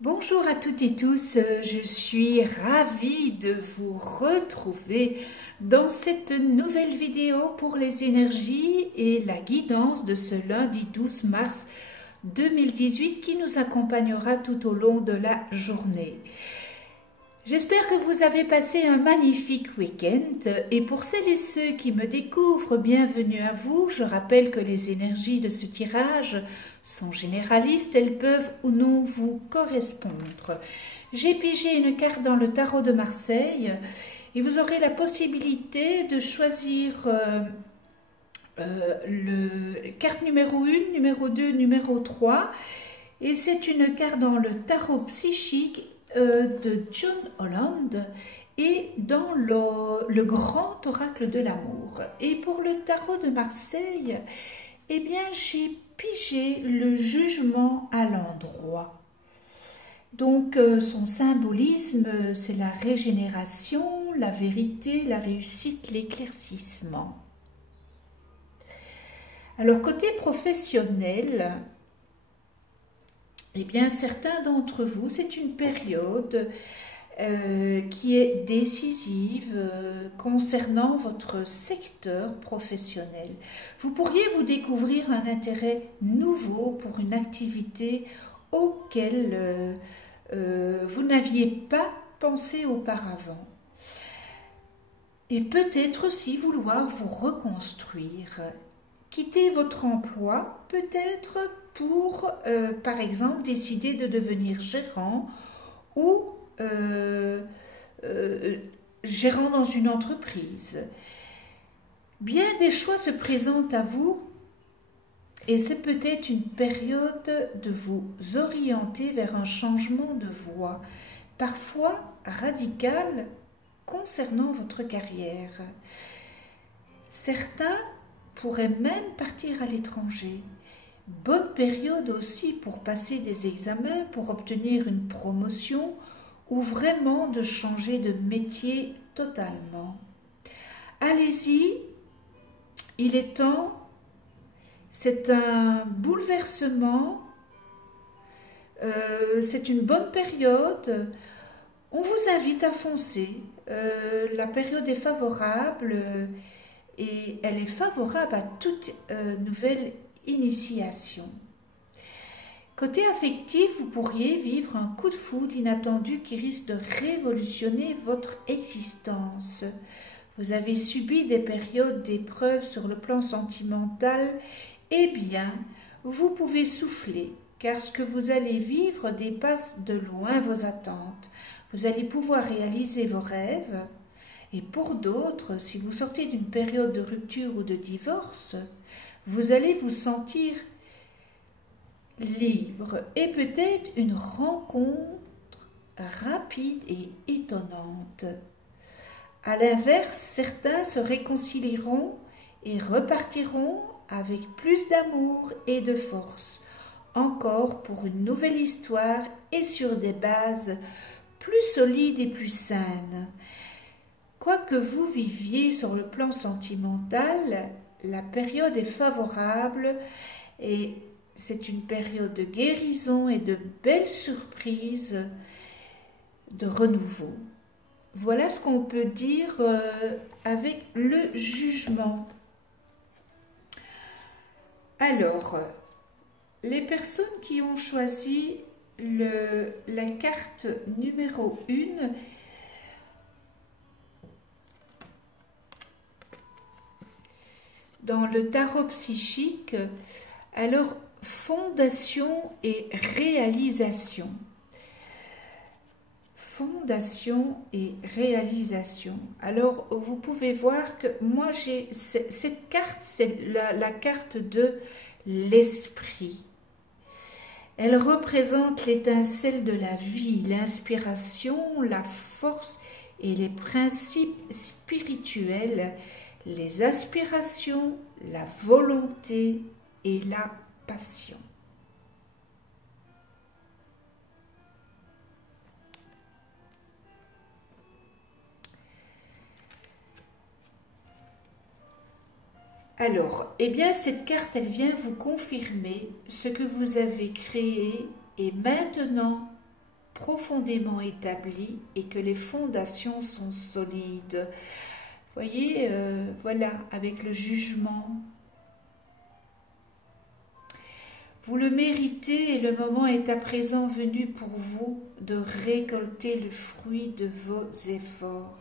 Bonjour à toutes et tous, je suis ravie de vous retrouver dans cette nouvelle vidéo pour les énergies et la guidance de ce lundi 12 mars 2018 qui nous accompagnera tout au long de la journée. J'espère que vous avez passé un magnifique week-end et pour celles et ceux qui me découvrent, bienvenue à vous. Je rappelle que les énergies de ce tirage sont généralistes, elles peuvent ou non vous correspondre. J'ai pigé une carte dans le tarot de Marseille et vous aurez la possibilité de choisir carte numéro 1, numéro 2, numéro 3 et c'est une carte dans le tarot psychique de John Holland et dans le grand oracle de l'amour. Et pour le tarot de Marseille, eh bien j'ai pigé le jugement à l'endroit. Donc son symbolisme, c'est la régénération, la vérité, la réussite, l'éclaircissement. Alors côté professionnel, eh bien, certains d'entre vous, c'est une période qui est décisive concernant votre secteur professionnel. Vous pourriez vous découvrir un intérêt nouveau pour une activité auquel vous n'aviez pas pensé auparavant. Et peut-être aussi vouloir vous reconstruire. Quitter votre emploi, peut-être pour, par exemple, décider de devenir gérant ou gérant dans une entreprise. Bien des choix se présentent à vous et c'est peut-être une période de vous orienter vers un changement de voie, parfois radical concernant votre carrière. Certains pourraient même partir à l'étranger. Bonne période aussi pour passer des examens, pour obtenir une promotion ou vraiment de changer de métier totalement. Allez-y, il est temps, c'est un bouleversement, c'est une bonne période. On vous invite à foncer, la période est favorable et elle est favorable à toute nouvelle initiation. Côté affectif, vous pourriez vivre un coup de foudre inattendu qui risque de révolutionner votre existence. Vous avez subi des périodes d'épreuves sur le plan sentimental, eh bien, vous pouvez souffler, car ce que vous allez vivre dépasse de loin vos attentes. Vous allez pouvoir réaliser vos rêves, et pour d'autres, si vous sortez d'une période de rupture ou de divorce, vous allez vous sentir libre et peut-être une rencontre rapide et étonnante. À l'inverse, certains se réconcilieront et repartiront avec plus d'amour et de force, encore pour une nouvelle histoire et sur des bases plus solides et plus saines. Quoi que vous viviez sur le plan sentimental, la période est favorable et c'est une période de guérison et de belles surprises de renouveau. Voilà ce qu'on peut dire avec le jugement. Alors, les personnes qui ont choisi la carte numéro 1, dans le tarot psychique, alors fondation et réalisation. Fondation et réalisation. Alors, vous pouvez voir que moi, j'ai cette carte, c'est la carte de l'esprit. Elle représente l'étincelle de la vie, l'inspiration, la force et les principes spirituels, les aspirations, la volonté et la passion. Alors, eh bien, cette carte, elle vient vous confirmer ce que vous avez créé et maintenant profondément établi et que les fondations sont solides. Voyez, voilà, avec le jugement. Vous le méritez et le moment est à présent venu pour vous de récolter le fruit de vos efforts.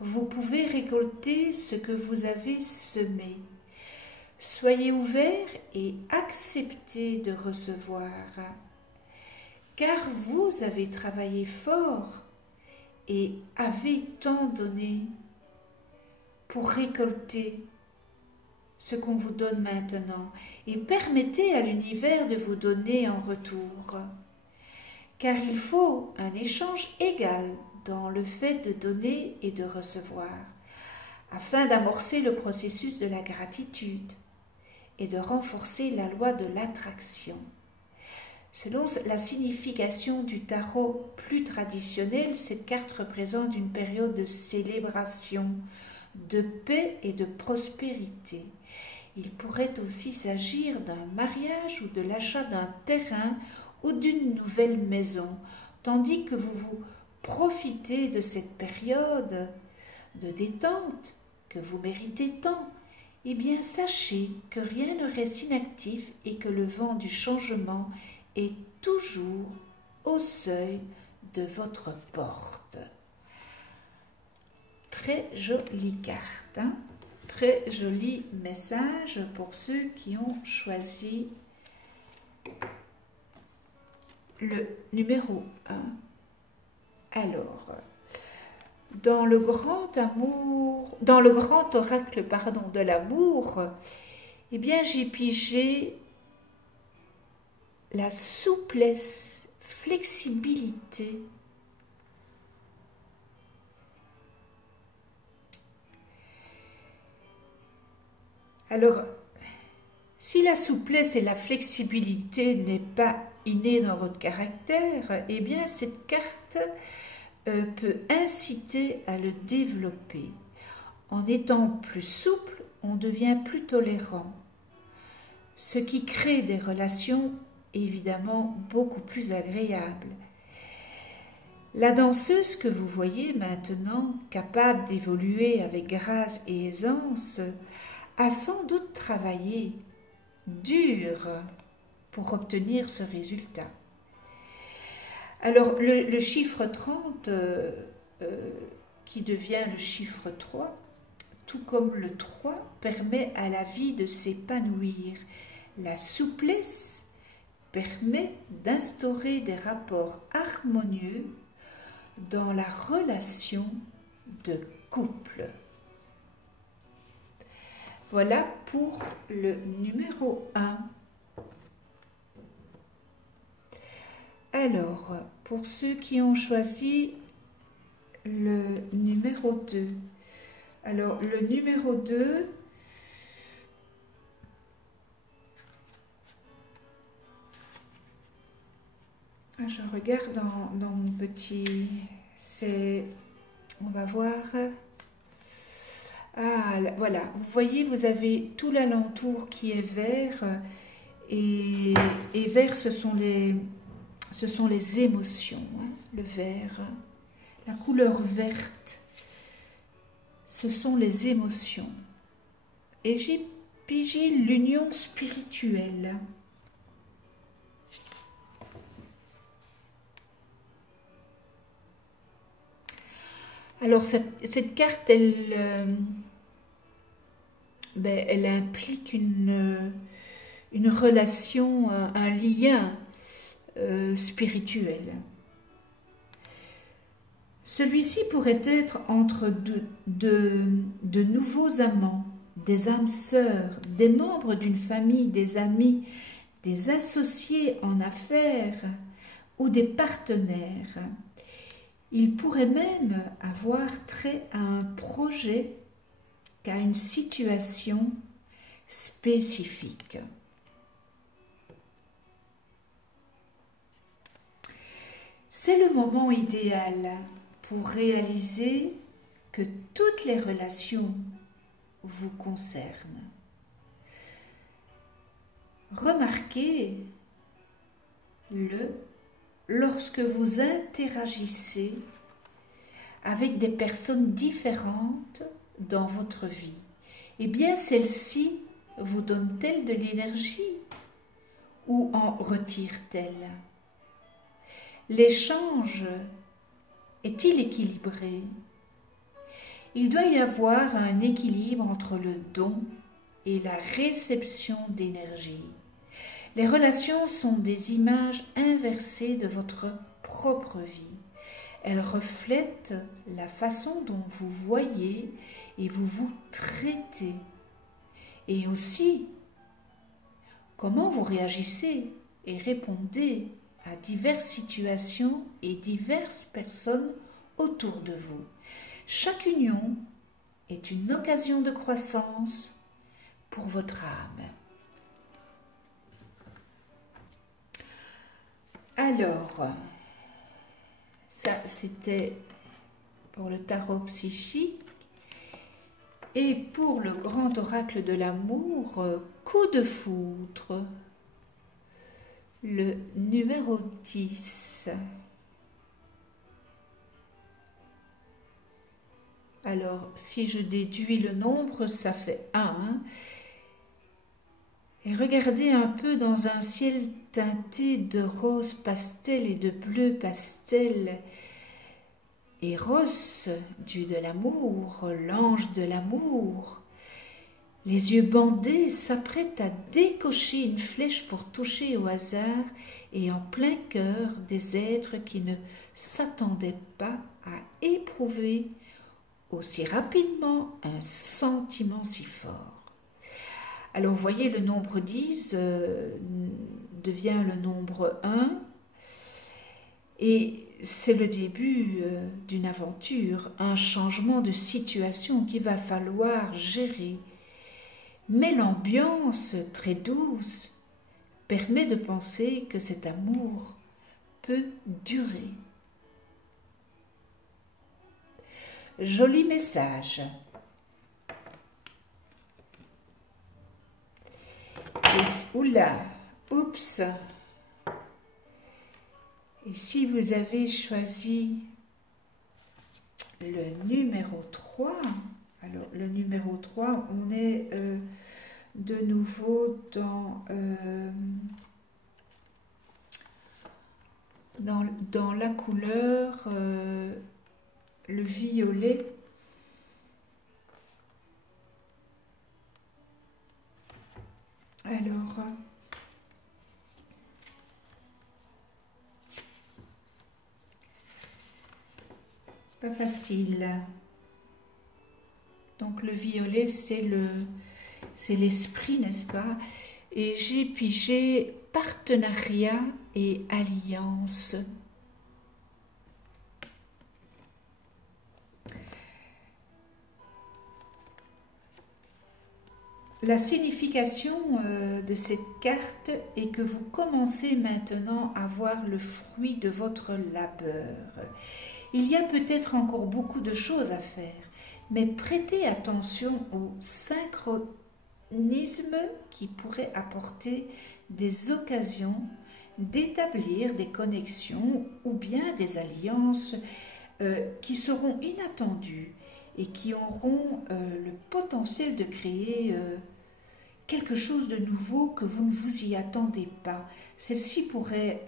Vous pouvez récolter ce que vous avez semé. Soyez ouverts et acceptez de recevoir, car vous avez travaillé fort et avez tant donné pour récolter ce qu'on vous donne maintenant et permettez à l'univers de vous donner en retour. Car il faut un échange égal dans le fait de donner et de recevoir, afin d'amorcer le processus de la gratitude et de renforcer la loi de l'attraction. Selon la signification du tarot plus traditionnel, cette carte représente une période de célébration, de paix et de prospérité. Il pourrait aussi s'agir d'un mariage ou de l'achat d'un terrain ou d'une nouvelle maison, tandis que vous profitez de cette période de détente que vous méritez tant. Eh bien, sachez que rien ne reste inactif et que le vent du changement est toujours au seuil de votre porte. Très jolie carte, hein? Très joli message pour ceux qui ont choisi le numéro 1. Alors, dans le grand amour, dans le grand oracle de l'amour, eh bien j'ai pigé la souplesse, flexibilité. Alors, si la souplesse et la flexibilité n'est pas innée dans votre caractère, eh bien cette carte peut inciter à le développer. En étant plus souple, on devient plus tolérant, ce qui crée des relations évidemment beaucoup plus agréables. La danseuse que vous voyez maintenant, capable d'évoluer avec grâce et aisance, a sans doute travaillé dur pour obtenir ce résultat. Alors, le chiffre 30, qui devient le chiffre 3, tout comme le 3, permet à la vie de s'épanouir. La souplesse permet d'instaurer des rapports harmonieux dans la relation de couple. Voilà pour le numéro 1. Alors, pour ceux qui ont choisi le numéro 2. Alors, le numéro 2, je regarde dans mon petit... On va voir... Ah, voilà, vous voyez, vous avez tout l'alentour qui est vert et vert, ce sont les émotions, hein, le vert, la couleur verte, ce sont les émotions. Et j'ai pigé l'union spirituelle. Alors, cette carte, elle implique une relation, un lien spirituel. Celui-ci pourrait être entre de nouveaux amants, des âmes sœurs, des membres d'une famille, des amis, des associés en affaires ou des partenaires. Il pourrait même avoir trait à un projet qu'à une situation spécifique. C'est le moment idéal pour réaliser que toutes les relations vous concernent. Remarquez-le lorsque vous interagissez avec des personnes différentes dans votre vie, eh bien celle-ci vous donne-t-elle de l'énergie ou en retire-t-elle? L'échange est-il équilibré? Il doit y avoir un équilibre entre le don et la réception d'énergie. Les relations sont des images inversées de votre propre vie. Elles reflètent la façon dont vous voyez et vous vous traitez. Et aussi, comment vous réagissez et répondez à diverses situations et diverses personnes autour de vous. Chaque union est une occasion de croissance pour votre âme. Alors, ça c'était pour le tarot psychique. Et pour le grand oracle de l'amour, coup de foudre, le numéro 10. Alors, si je déduis le nombre, ça fait 1. Et regardez un peu dans un ciel teinté de rose pastel et de bleu pastel. Eros, dieu de l'amour, l'ange de l'amour, les yeux bandés, s'apprête à décocher une flèche pour toucher au hasard et en plein cœur des êtres qui ne s'attendaient pas à éprouver aussi rapidement un sentiment si fort. Alors vous voyez, le nombre 10 devient le nombre 1 et c'est le début d'une aventure, un changement de situation qu'il va falloir gérer. Mais l'ambiance très douce permet de penser que cet amour peut durer. Joli message. Oula, oups. Et si vous avez choisi le numéro 3, alors le numéro 3, on est de nouveau dans la couleur, le violet. Alors, pas facile. Donc le violet, c'est l'esprit, n'est-ce pas? Et j'ai pigé partenariat et alliance. La signification de cette carte est que vous commencez maintenant à voir le fruit de votre labeur. Il y a peut-être encore beaucoup de choses à faire, mais prêtez attention au synchronisme qui pourrait apporter des occasions d'établir des connexions ou bien des alliances qui seront inattendues et qui auront le potentiel de créer quelque chose de nouveau que vous ne vous y attendez pas. Celle-ci pourrait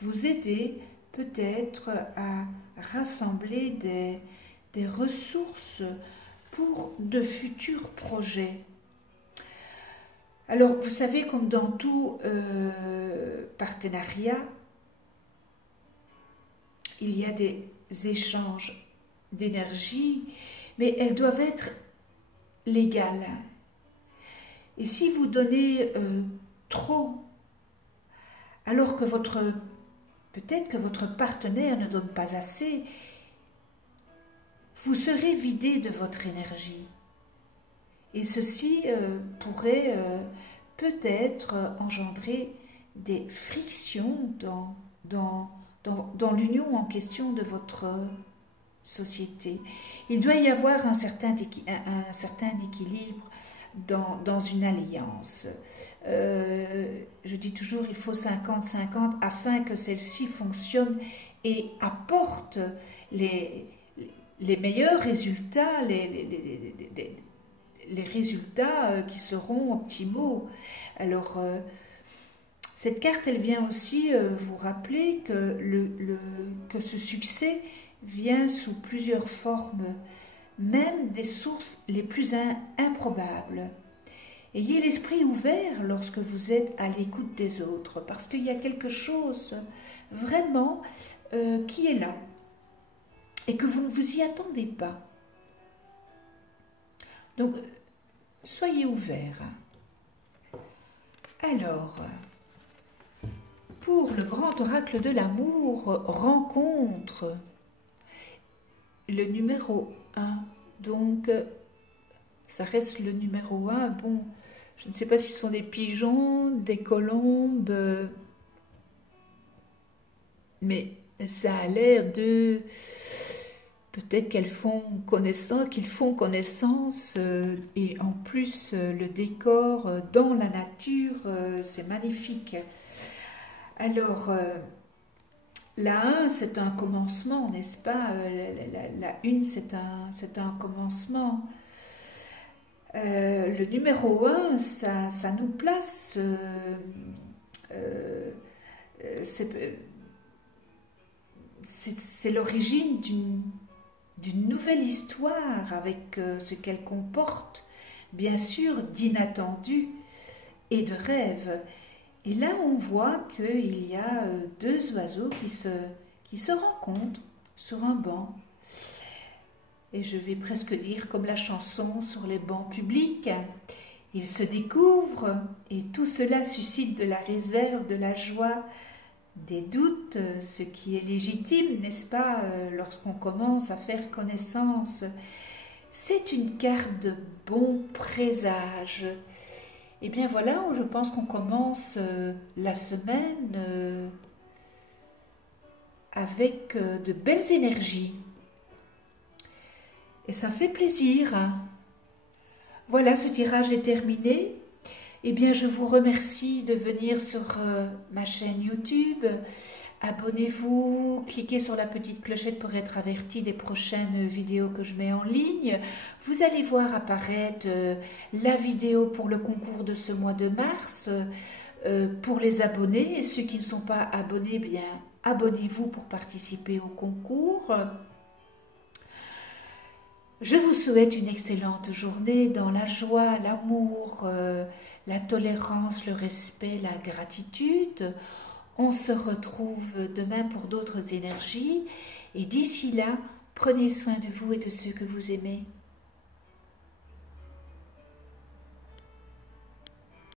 vous aider peut-être à rassembler des ressources pour de futurs projets. Alors, vous savez, comme dans tout partenariat, il y a des échanges d'énergie, mais elles doivent être légales. Et si vous donnez trop, alors que peut-être que votre partenaire ne donne pas assez, vous serez vidé de votre énergie. Et ceci pourrait peut-être engendrer des frictions dans l'union en question de votre société. Il doit y avoir un certain équilibre dans une alliance. Je dis toujours, il faut 50-50 afin que celle-ci fonctionne et apporte les meilleurs résultats, les résultats qui seront optimaux. Alors, cette carte, elle vient aussi vous rappeler que ce succès vient sous plusieurs formes, même des sources les plus improbables. Ayez l'esprit ouvert lorsque vous êtes à l'écoute des autres, parce qu'il y a quelque chose vraiment qui est là et que vous ne vous y attendez pas. Donc, soyez ouverts. Alors, pour le grand oracle de l'amour, rencontre, le numéro 1. Donc, ça reste le numéro 1. Bon, je ne sais pas si ce sont des pigeons, des colombes, mais ça a l'air de... Peut-être qu'ils font connaissance et en plus le décor dans la nature, c'est magnifique. Alors, la 1, c'est un commencement, n'est-ce pas? La 1, c'est un commencement. Le numéro 1, ça nous place... c'est l'origine d'une nouvelle histoire avec ce qu'elle comporte, bien sûr, d'inattendu et de rêve. Et là, on voit qu'il y a 2 oiseaux qui se rencontrent sur un banc. Et je vais presque dire comme la chanson sur les bancs publics. Ils se découvrent et tout cela suscite de la réserve, de la joie, des doutes, ce qui est légitime, n'est-ce pas, lorsqu'on commence à faire connaissance. C'est une carte de bon présage. Et bien voilà, je pense qu'on commence la semaine avec de belles énergies. Et ça fait plaisir. Voilà, ce tirage est terminé. Eh bien, je vous remercie de venir sur ma chaîne YouTube. Abonnez-vous, cliquez sur la petite clochette pour être averti des prochaines vidéos que je mets en ligne. Vous allez voir apparaître la vidéo pour le concours de ce mois de mars. Pour les abonnés, et ceux qui ne sont pas abonnés, bien, abonnez-vous pour participer au concours. Je vous souhaite une excellente journée dans la joie, l'amour, la tolérance, le respect, la gratitude. On se retrouve demain pour d'autres énergies et d'ici là, prenez soin de vous et de ceux que vous aimez.